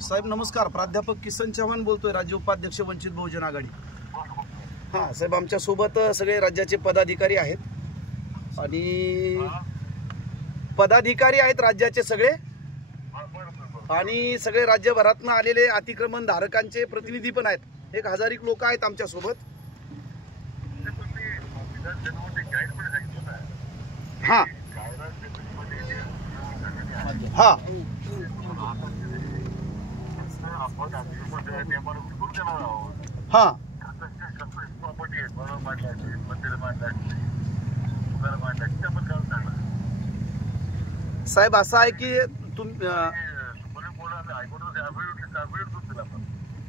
साहेब नमस्कार, प्राध्यापक किसन चव्हाण बोलतोय, राज्य उपाध्यक्ष वंचित बहुजन आघाडी। हां साहेब, आमच्या सोबत सगळे राज्याचे पदाधिकारी आहेत आणि पदाधिकारी आहेत राज्याचे सगळे, आणि सगळे राज्यभरातून आलेले अतिक्रमण धारकांचे प्रतिनिधी पण आहेत। 1000 लोक आहेत आमच्या सोबत। हां हां हां साहेब असं आहे की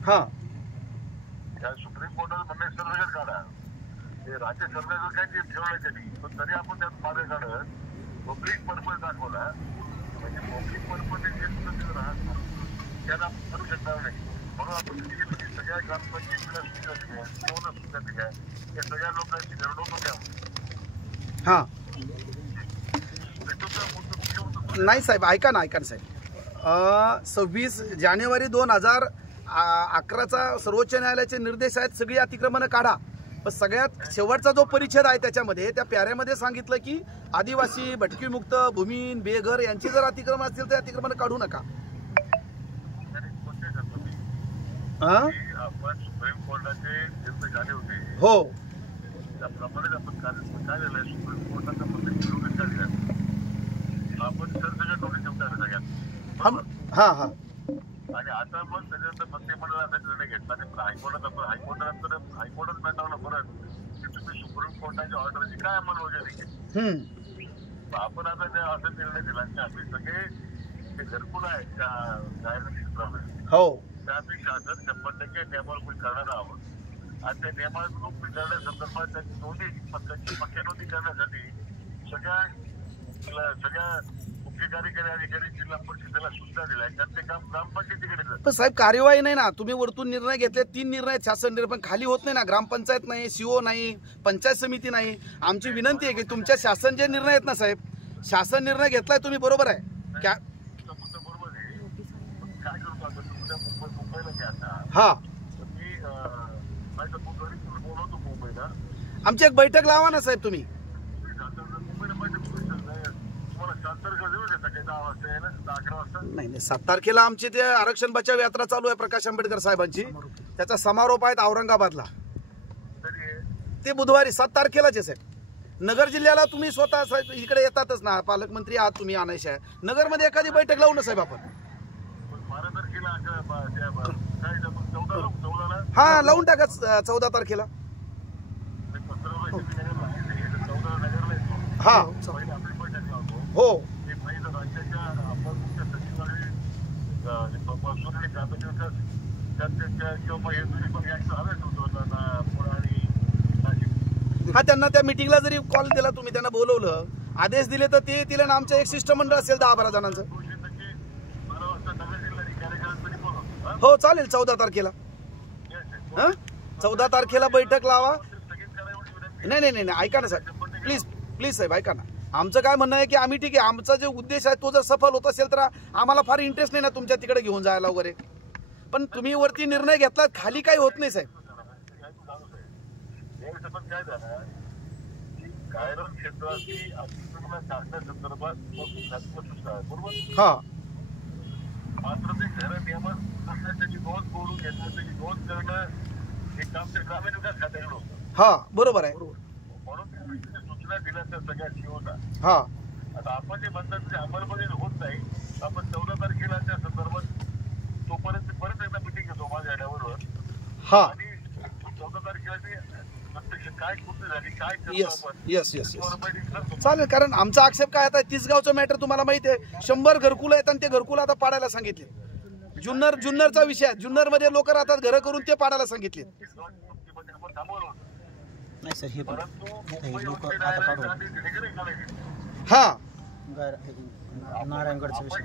हां सुप्रीम कोर्टात म्हणणे सर्वेच काढा, ते राज्य सरकारचं काय ते ठेवलं त्यांनी, पण तरी आपण त्यात मागे काढत पब्लिक पर्पज दाखवला, म्हणजे पब्लिक पर्पज राहत त्यांना करू शकणार नाही। म्हणून आपण सगळ्या ग्रामपंचायतीला सुविधा दिल्या, या सगळ्या लोकांची निवडणूक द्यावं। हां नाही साहेब, ऐका ना साहेब, 26 जानेवारी 2011चा सर्वोच्च न्यायालयाचे निर्देश आहेत, सगळी अतिक्रमणं काढा। पण सगळ्यात शेवटचा जो परिच्छेद आहे त्याच्यामध्ये, त्या प्याऱ्यामध्ये सांगितलं की आदिवासी, भटकीमुक्त, भूमिहीन, बेघर यांची जर अतिक्रमण असतील तर अतिक्रमण काढू नका। आपण सुप्रीम कोर्टाचे निर्देश झाले होते, हो त्याप्रमाणे आपण काय झालंय, सुप्रीम कोर्टाचा नोटीस काढल्या, आपण सगळ्या नोटीस देऊन टाकल्या सगळ्यात। हां हां आणि आता मग त्याच्यानंतर मंत्रिमंडळाचा निर्णय घेतला, हायकोर्टानंतर हायकोर्टात भेटावलं परत की तुम्ही सुप्रीम कोर्टाच्या ऑर्डरची काय अंमलबजावणी केली। आपण आता त्या असा निर्णय दिला की आम्ही सगळे जे घरकुल आहेत त्या जाहिराती क्षेत्रामध्ये, हो त्यापैकी शासन 100% नियमावली करणार आहोत। आणि त्या नियमावली करण्यासंदर्भात त्यांची नोंदी पक्क्या नोंदी करण्यासाठी सगळ्या मुख्य कार्यकारी अधिकारी जिल्हा परिषदेला सूचना दिल्या, त्यात ते काम ग्रामपंचायतीकडे। पण साहेब कार्यवाही नाही ना, तुम्ही वरतून निर्णय घेतले, 3 निर्णय आहेत शासन निर्णय, पण खाली होत नाही ना, ग्रामपंचायत नाही, सीओ नाही, पंचायत समिती नाही। आमची विनंती आहे की तुमच्या शासन जे निर्णय आहेत ना साहेब, शासन निर्णय घेतलाय तुम्ही, बरोबर आहे बरोबर आहे, काय करतो आता मुंबईला घ्या आता। हा मी बोलवतो मुंबईला, आमची एक बैठक लावा ना साहेब तुम्ही। नाही 7 तारखेला आमची ते आरक्षण बचाव यात्रा चालू आहे प्रकाश आंबेडकर साहेबांची, त्याचा समारोप आहे औरंगाबादला, ते बुधवारी 7 तारखेलाच आहे साहेब। नगर जिल्ह्याला तुम्ही स्वतः इकडे येतातच ना, पालकमंत्री आहात तुम्ही, आणायचे आहे नगरमध्ये एखादी बैठक लावू ना साहेब आपण। हा लावून टाका 14 तारखेला। हा हो हा, त्यांना त्या मीटिंगला जरी कॉल दिला तुम्ही, त्यांना बोलवलं, आदेश दिले तर ते येतील, आणि आमचं एक शिष्टमंडळ असेल 10-12 जणांचं। हो चालेल, 14 तारखेला। 14 तारखेला बैठक लावा। नाही ऐका ना साहेब, प्लीज साहेब ऐका ना, आमचं काय म्हणणं आहे की आम्ही ठीक आहे, आमचा जो उद्देश आहे तो जर सफल होत असेल तर आम्हाला फार इंटरेस्ट नाही ना तुमच्या तिकडे घेऊन जायला वगैरे, पण तुम्ही वरती निर्णय घेतला, खाली काही होत नाही साहेब। काय झालं, गायरन क्षेत्राची अतिक्रमण काढण्यासंदर्भात बरोबर, हा मात्र ते शहर नियमन त्याची नोंद करून घेतलं, त्याची नोंद करणं हे काम ते ग्रामीण विकास खात्याकडे होतं। हा बरोबर आहे, म्हणून त्या सूचना दिल्या त्या सगळ्या सीओना। हा आता आपण जे म्हणतात ते अंमलबजावणी होत नाही, आपण 14 तारखेला त्या संदर्भात तोपर्यंत परत एकदा मिटिंग घेतो माझ्या आड्याबरोबर, हा आणि 14 तारखेला ते प्रत्यक्ष काय कृती झाली, काय यस चालेल। कारण आमचा आक्षेप काय आता, तिसगावचं मॅटर तुम्हाला माहिती आहे, 100 घरकुल आहेत आणि ते घरकुल आता पाडायला सांगितले। जुन्नरचा विषय आहे, जुन्नर मध्ये लोक राहतात घरं करून, ते पाडायला सांगितले। हा नारायणगडचा विषय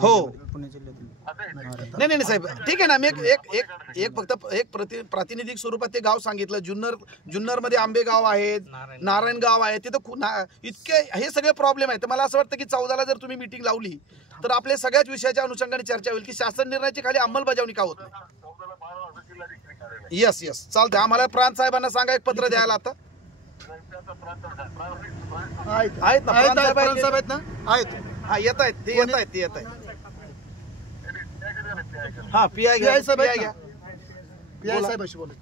हो नाही नाही साहेब ठीक आहे ना. मी एक फक्त प्रातिनिधिक स्वरूपात ते गाव सांगितलं. जुन्नर मध्ये आंबेगाव आहेत, नारायणगाव आहे, तिथं इतके हे सगळे प्रॉब्लेम आहेत. तर मला असं वाटतं की 14ला जर तुम्ही मीटिंग लावली तर आपल्या सगळ्याच विषयाच्या अनुषंगाने चर्चा होईल की शासन निर्णयाची खाली अंमलबजावणी का होत नाही. येस येस चालतंय. आम्हाला प्रांत साहेबांना सांगा एक पत्र द्यायला आता आहेत ना प्रांत साहेब आहेत ना. हा येत आहेत ते येत आहेत. हा पी आय साहेब घ्या. पी आय साहेबांशी बोलत